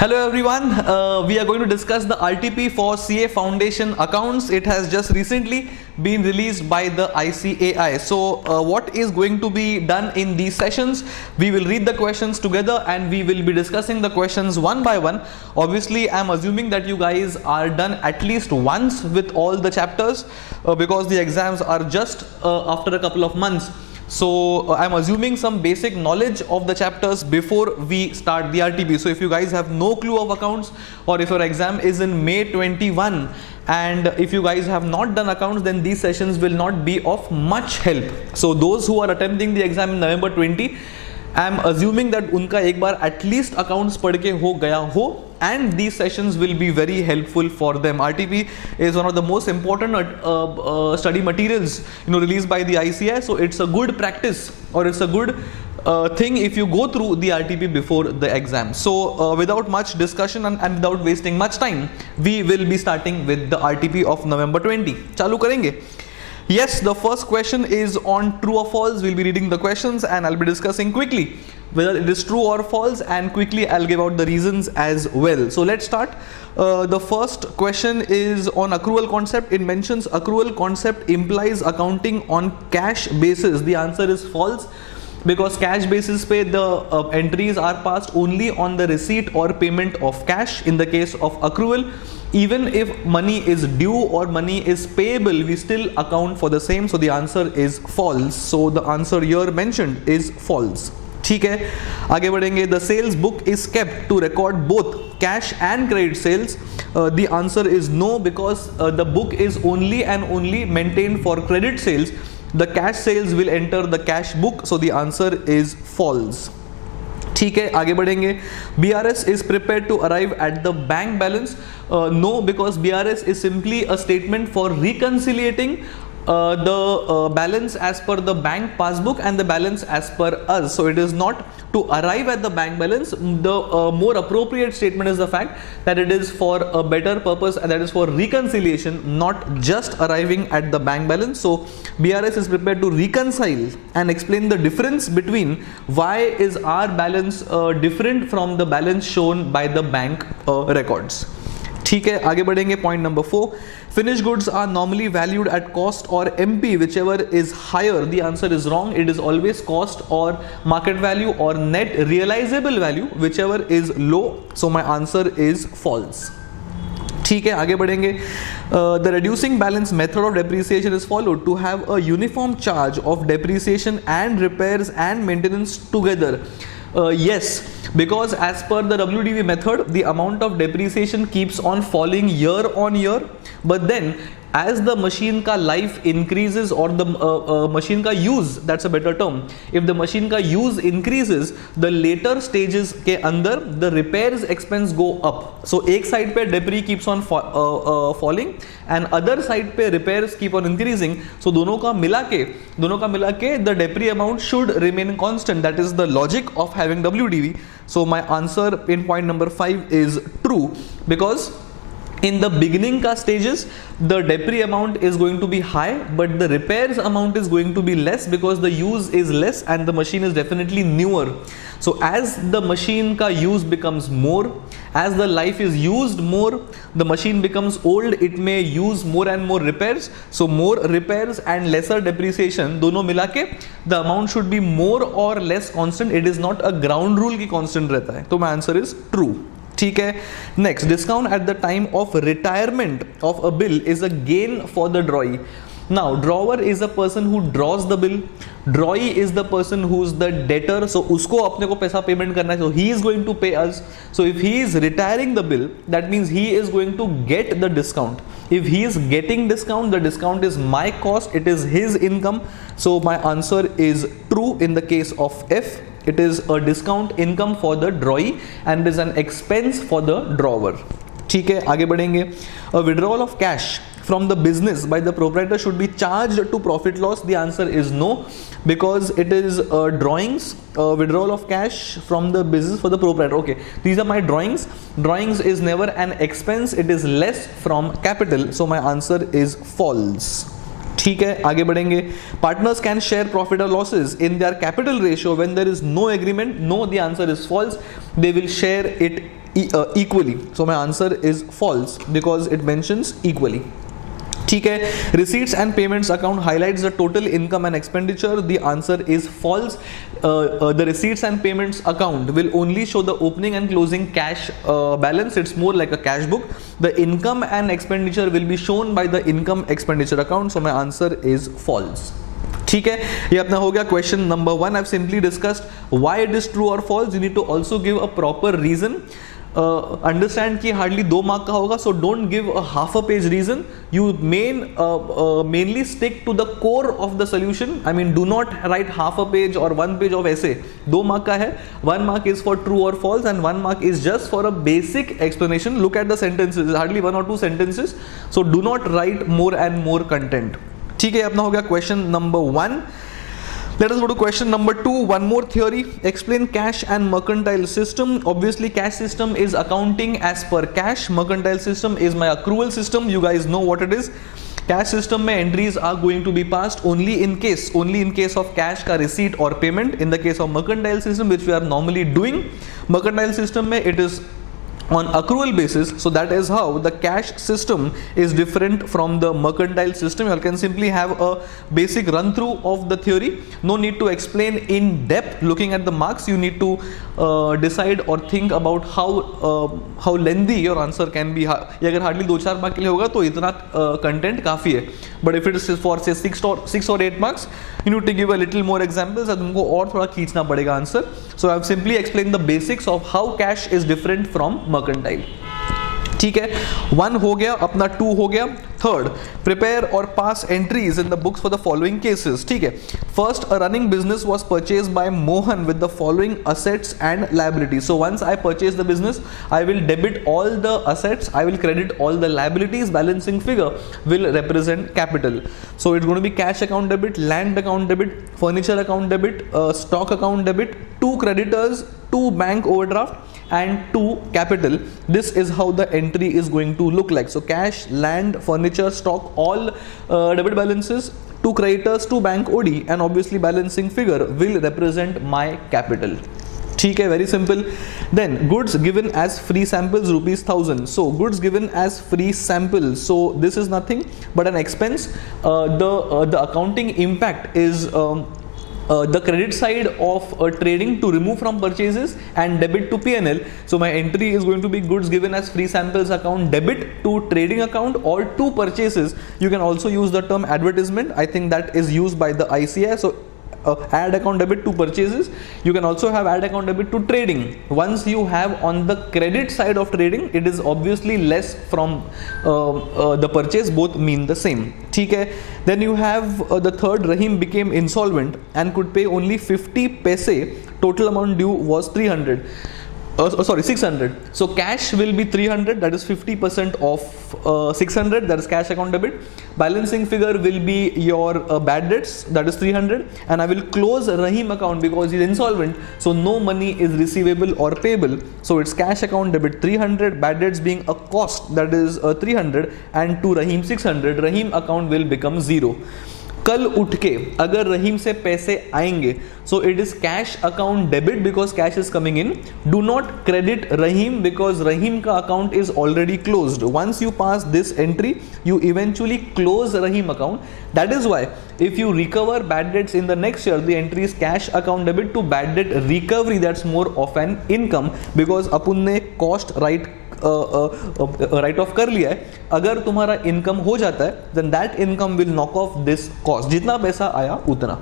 Hello everyone, we are going to discuss the RTP for CA Foundation accounts. It has just recently been released by the ICAI. So what is going to be done in these sessions? We will read the questions together and we will be discussing the questions one by one. Obviously, I am assuming that you guys are done at least once with all the chapters because the exams are just after a couple of months. So I'm assuming some basic knowledge of the chapters before we start the RTP. So if you guys have no clue of accounts, or if your exam is in May 21 and if you guys have not done accounts, then these sessions will not be of much help. So those who are attempting the exam in November 20, I'm assuming that उनका एक बार at least accounts पढ़ के हो गया हो, and these sessions will be very helpful for them. RTP is one of the most important study materials released by the ICAI, so it's a good practice, or it's a good thing if you go through the RTP before the exam. So without much discussion and without wasting much time, we will be starting with the RTP of November 20. चालू करेंगे? Yes, the first question is on true or false. We'll be reading the questions and I'll be discussing quickly whether it is true or false, and quickly I'll give out the reasons as well. So let's start. The first question is on accrual concept. It mentions accrual concept implies accounting on cash basis. The answer is false, because cash basis पे the entries are passed only on the receipt or payment of cash. In the case of accrual, even if money is due or money is payable, we still account for the same. So the answer is false. So the answer here mentioned is false. ठीक है, आगे बढ़ेंगे. The sales book is kept to record both cash and credit sales. The answer is no, because the book is only and only maintained for credit sales. The cash sales will enter the cash book. So the answer is false. ठीक है, आगे बढ़ेंगे. BRS is prepared to arrive at the bank balance. No, because BRS is simply a statement for reconciliating the balance as per the bank passbook and the balance as per us. So it is not to arrive at the bank balance. The more appropriate statement is the fact that it is for a better purpose, and that is for reconciliation, not just arriving at the bank balance. So BRS is prepared to reconcile and explain the difference between why is our balance different from the balance shown by the bank records. ठीक है, आगे बढ़ेंगे. Point number 4. Finished goods are normally valued at cost or MP, whichever is higher. The answer is wrong. It is always cost or market value or net realizable value, whichever is low. So my answer is false. ठीक है, आगे बढ़ेंगे. The reducing balance method of depreciation is followed to have a uniform charge of depreciation and repairs and maintenance together. Yes, because as per the WDV method, the amount of depreciation keeps on falling year on year, but then as the machine का life increases, or the machine का use, that's a better term, if the machine का use increases, the later stages के अंदर the repairs expense go up. So एक side पे debris keeps on falling and other side पे repairs keep on increasing. So दोनों का मिला के the debris amount should remain constant. That is the logic of having WDV. So my answer in point number 5 is true, because in the beginning ka stages the debris amount is going to be high, but the repairs amount is going to be less because the use is less and the machine is definitely newer. So as the machine ka use becomes more, as the life is used more, the machine becomes old, it may use more and more repairs. So more repairs and lesser depreciation, दोनों मिला के the amount should be more or less constant. It is not a ground rule की constant रहता है. तो my answer is true. ठीक है. Next, discount at the time of retirement of a bill is a gain for the drawee. Now, drawer is a person who draws the bill. Drawee is the person who is the debtor. So उसको अपने को पैसा payment करना है. So he is going to pay us. So if he is retiring the bill, that means he is going to get the discount. If he is getting discount, the discount is my cost. It is his income. So my answer is true in the case of F. It is a discount income for the drawee and is an expense for the drawer. ठीक है, आगे बढ़ेंगे. A withdrawal of cash from the business by the proprietor should be charged to profit loss. The answer is no, because it is drawings. Withdrawal of cash from the business for the proprietor. Okay, these are my drawings. Drawings is never an expense. It is less from capital. So my answer is false. ठीक है, आगे बढ़ेंगे. Partners can share profit और losses in their capital ratio when there is no agreement. No, the answer is false. They will share it equally. So my answer is false because it mentions equally. ठीक है. Receipts and payments account highlights the total income and expenditure. The answer is false. The receipts and payments account will only show the opening and closing cash balance. It's more like a cash book. The income and expenditure will be shown by the income expenditure account. So my answer is false. ठीक है, ये अपना हो गया question number 1. I've simply discussed why it is true or false. You need to also give a proper reason. Understand कि hardly 2 mark का होगा, so don't give a half a page reason. You mainly stick to the core of the solution. I mean do not write half a page और 1 page of ऐसे. 2 mark का है. 1 mark is for true और false and 1 mark is just for a basic explanation. Look at the sentences, hardly 1 or 2 sentences. So do not write more and more content. ठीक है, अपना हो गया question number 1. Let us go to question number 2. One more theory. Explain cash and mercantile system. Obviously, cash system is accounting as per cash. Mercantile system is my accrual system. You guys know what it is. Cash system में entries are going to be passed only in case of cash का receipt or payment. In the case of mercantile system, which we are normally doing, mercantile system में it is on accrual basis. So that is how the cash system is different from the mercantile system. You can simply have a basic run through of the theory. No need to explain in depth. Looking at the marks, you need to decide or think about how lengthy your answer can be. ये अगर hardly 2-4 mark के लिए होगा तो इतना content काफी है. But if it is for say 6 or 8 marks, you need to give a little more examples. तुमको और थोड़ा खींचना पड़ेगा answer. So I have simply explained the basics of how cash is different from mercantile. ठीक है, 1 हो गया, अपना 2 हो गया. थर्ड, प्रिपेयर और pass entries in the books for the following cases. ठीक है, first, a running business was purchased by Mohan with the following assets and liabilities. So once I purchase the business, I will debit all the assets, I will credit all the liabilities. Balancing figure will represent capital. So it's going to be cash account debit, land account debit, furniture account debit, stock account debit, 2 creditors, 2 bank overdraft and 2 capital. This is how the entry is going to look like. So cash, land, furniture, stock, all debit balances, 2 creditors, 2 bank OD, and obviously balancing figure will represent my capital. ठीक है, very simple. Then goods given as free samples ₹1000. So goods given as free samples. So this is nothing but an expense. The accounting impact is the credit side of trading to remove from purchases and debit to P&L. So my entry is going to be goods given as free samples account debit to trading account or to purchases. You can also use the term advertisement. I think that is used by the ICAI. So add account debit to purchases. You can also have add account debit to trading. Once you have on the credit side of trading, it is obviously less from the purchase. Both mean the same. ठीक है. Then you have the third, Rahim became insolvent and could pay only 50 paise. Total amount due was 300. 600. So cash will be 300, that is 50% of 600, that is cash account debit. Balancing figure will be your bad debts, that is 300, and I will close Rahim account because he is insolvent, so no money is receivable or payable. So it's cash account debit 300, bad debts being a cost, that is 300, and to Rahim 600. Rahim account will become 0. कल उठ के अगर रहीम से पैसे आएंगे, so it is cash account debit because cash is coming in. Do not credit Rahim because Rahim का account is already closed. Once you pass this entry, you eventually close Rahim account. That is why if you recover bad debts in the next year, the entry is cash account debit to bad debt recovery. That's more of an income because अपन ने cost right of कर लिया है. अगर तुम्हारा income हो जाता है then that income will knock off this cost. जितना पैसा आया उतना.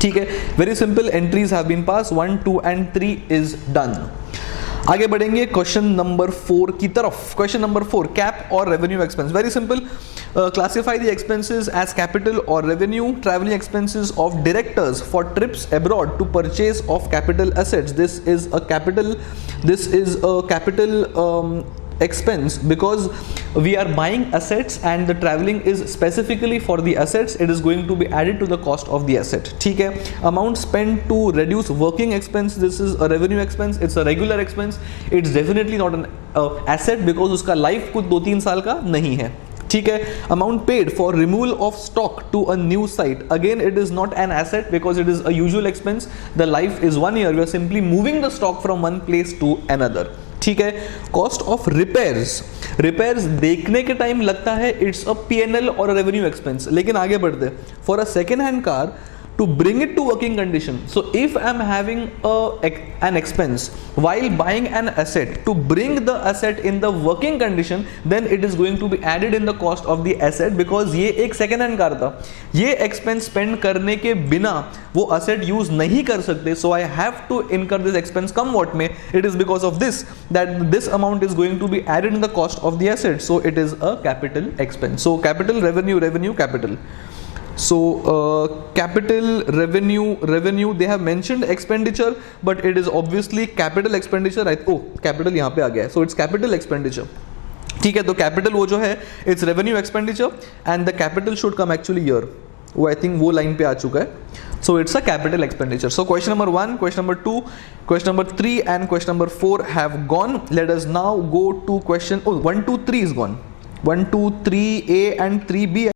ठीक है, very simple. Entries have been pass. 1, 2 and 3 is done. आगे बढ़ेंगे क्वेश्चन नंबर 4 की तरफ. क्वेश्चन नंबर 4, कैप और revenue expense. Very simple. Classify the expenses as capital or revenue. Traveling expenses of directors for trips abroad to purchase of capital assets. This is a capital expense because we are buying assets and the traveling is specifically for the assets. It is going to be added to the cost of the asset. ठीक है. Amount spent to reduce working expense. This is a revenue expense. It's a regular expense. It's definitely not an asset because उसका life कुछ 2-3 साल का नहीं है. ठीक है. Amount paid for removal of stock to a new site, again it is not an asset because it is a usual expense. The life is 1 year, you are simply moving the stock from one place to another. ठीक है. Cost of repairs देखने के time लगता है it's a P&L और revenue expense, लेकिन आगे बढ़ते for a second hand car to bring it to working condition. So if I am having an expense while buying an asset, to bring the asset in the working condition, then it is going to be added in the cost of the asset because ये एक second hand car था. ये expense spend करने के बिना वो asset use नहीं कर सकते. So I have to incur this expense come what may. It is because of this that this amount is going to be added in the cost of the asset. So it is a capital expense. So capital, revenue, capital. So capital, revenue they have mentioned expenditure, but it is obviously capital expenditure. Capital यहाँ पे आ गया है, so it's capital expenditure. ठीक है, तो capital वो जो है it's revenue expenditure and the capital should come actually here. वो I think वो line पे आ चुका है. So it's a capital expenditure. So question number 1, question number 2, question number 3 and question number 4 have gone. Let us now go to question 1, 2, 3 is gone. 1, 2, 3 A and 3 B.